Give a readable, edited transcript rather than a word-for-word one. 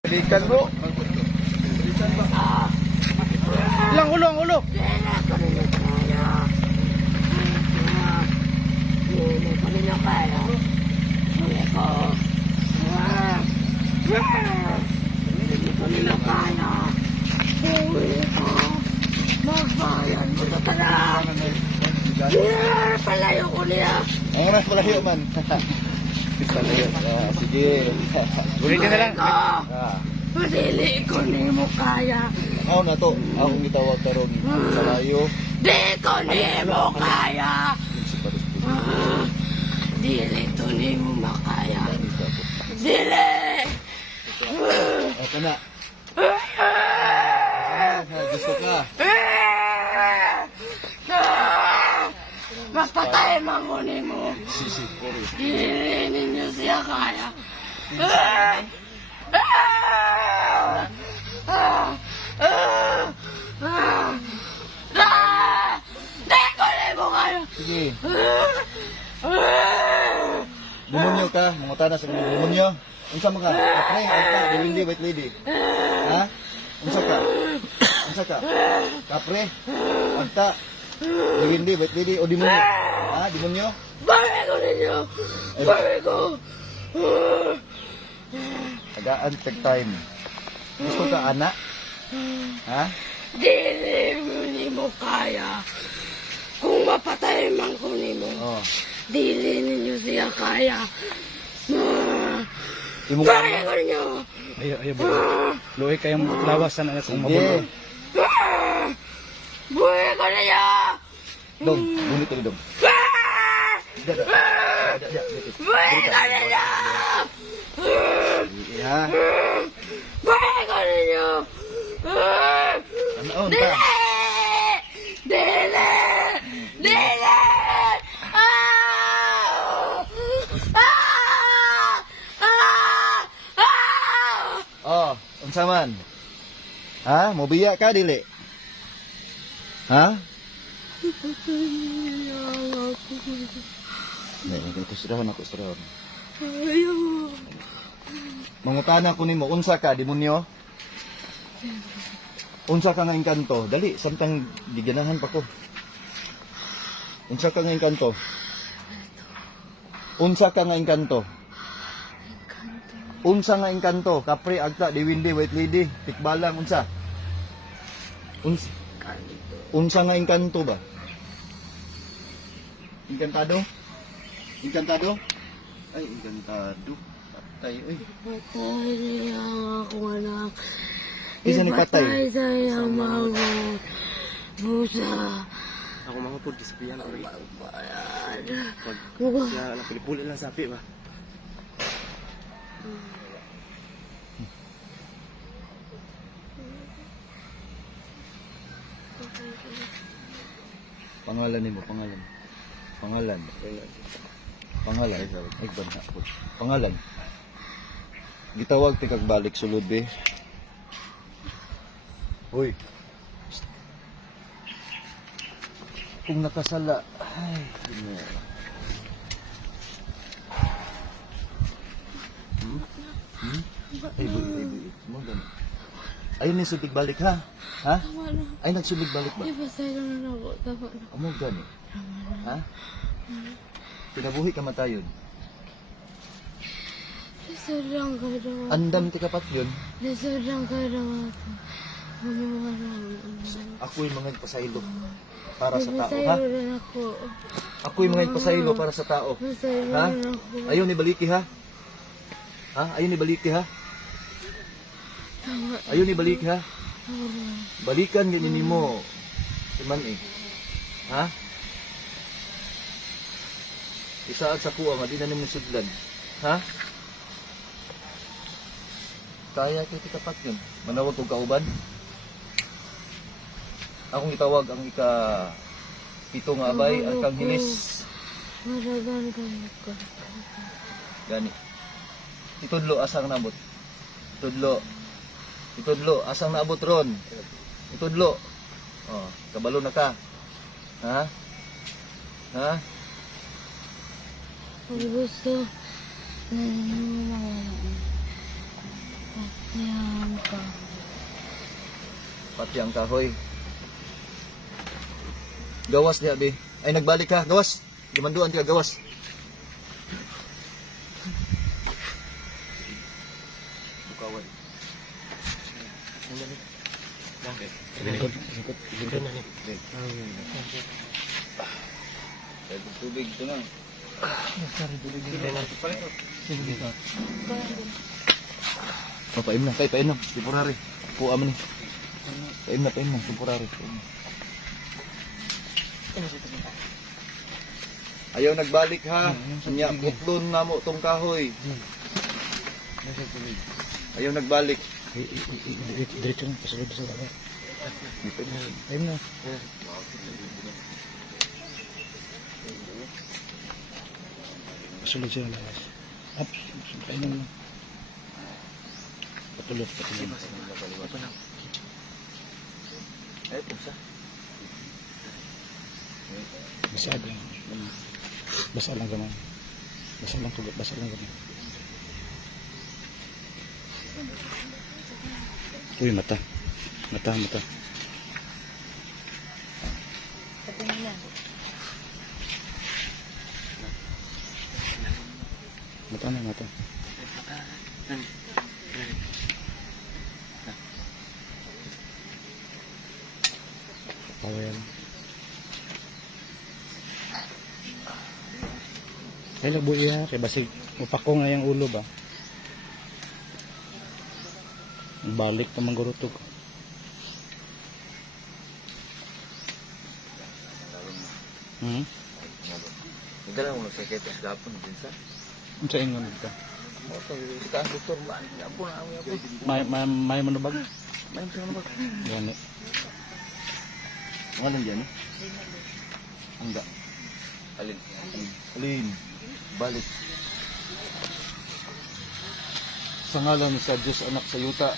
Balikan mo. Lang ulo, ang ulo. Magbayan mo sa tala. Palayo ko niya. Ang oras palayo man. Palayo. Sige. Ulitin na lang. Dili ko ni mo kaya. Ako na to. Akong gitawag karon. Palayo. Di ko ni mo kaya. Dili to ni mo makaya. Dili. Ito na. Gusto ka. Mapatay manguni mo. Dili ninyo siya kaya. Di ko ni mo kaya. Sige. Demonyo ka. Manguta na sa mga demonyo. Unsa mo ka? Kapre, alta, diwindi, white lady. Ha? Unsa ka? Unsa ka? Kapre, alta, diwindi, white lady, o demonyo? Ha? Demonyo? Bari ko ninyo. Bari ko. Tagaan tag time. Gusto ka, anak? Ha? Dili ni mo kaya. Kung mapatay man ko ni mo. Oh. Dili ninyo siya kaya. Imo Bari ko ninyo. Ayo bro. Luoy kayong lawasan na kung Sige. mabulo. Bari ko ninyo. Dong, bunit ko dong. Dada. Bari ko ninyo. Ya. Bari ko ninyo. Ano on Dili! ta? Dili! Dili! Ah! Ah! Ah! Ah! Oh, unsa man? Ha? Mobiya ka dili? Ha? Nih, kusirahon ako, kusirahon. Ayaw. Mangutana ko nimo, unsa ka, demonyo? Unsa ka nga engkanto? Dali, samtang diganahan pa ko. Unsa ka nga engkanto? Unsa ka nga engkanto? Unsa nga engkanto? Kapre, agta, diwindi, white lady, tikbalang, unsa? Unsa nga engkanto ba? Engkantado? Engkantado? Ay, engkantado. Patay, uy. Patay niya ako anak. Isa ni patay. Ipatay sa iyang mga busa. Ako mga pod kisapian ako. Pagbayad. Pag siya lang pulipuli lang sapi ba. Pangalan nimo, pangalan. Pangalan. Pangalan. Ay, banha po. Pangalan. Gitawag ti kag balik sulod be. Hoy. Kung nakasala, ay, ano. Ay, bulit. Mo gani. Ayun ni sulig balik ha? Ha? Tama na. Ay nagsulig balik ba? Ipasay lang na ako. Tama na. Amo gani. Tama na. Ha? Pinabuhi ka matayon. Nasarang ka daw ako. Andam ti kapat yun. Nasarang ka daw ako. Mamarang. Ako'y mga pasaylo para sa tao, ha? Masayro rin ako. Ako'y mga pasaylo para sa tao. Masayro Ha? rin ako. Ayaw ni baliki, ha? Ha? Ayaw ni baliki, ha? Tama. Ayaw ni baliki, ha? Tama. Balikan ganyan mo. Siman eh. Ha? Isaad sa kuwa, di na naman sudlan. Ha? Kaya kayo tikapat yun. Manawag kong kauban. Akong itawag ang ika-pito nga abay, ang kanghilis. Maragan ka. Gani. Itudlo, asang nabot. Itudlo. Itudlo, asang naabot ron. Itudlo. Oh, kabalo na ka. Ha? Ha? Kung gusto, Yan ka. Pati ang kahoy. Gawas niya, be. Ay, nagbalik ka. Gawas. Dimanduan ka, gawas. Bukawan. Lingkod, lingkod, lingkod. Tubig ito na. Papaim na, paim na. Temporary. Kuha mo ni. Paim na, temporary. Ayaw nagbalik ha. Kanya, buklon na mo tong kahoy. Ayaw nagbalik. Diretso na, pasulod sa baba. Ayun na. Pasulod siya lawas. Up, ayun na. Patulog, patulog. Eh, pusa. Basa lang. Basa lang gaman. Basa lang tugot, basa lang gaman. Uy, mata. Mata, mata. Mata na, mata. Pawel. Ay, labo iya. Kaya basig, upako nga yung ulo ba? Balik naman gurutog. Nagdala mo sa sakit sa gapon din sa. Ano sa ingon ka? Mo to ka doktor man. Apo na ako. May manubag? May manubag. Gani. Ano diyan? Anda. Alin. Alin. Balik. Sa ngalan sa Diyos anak sa yuta.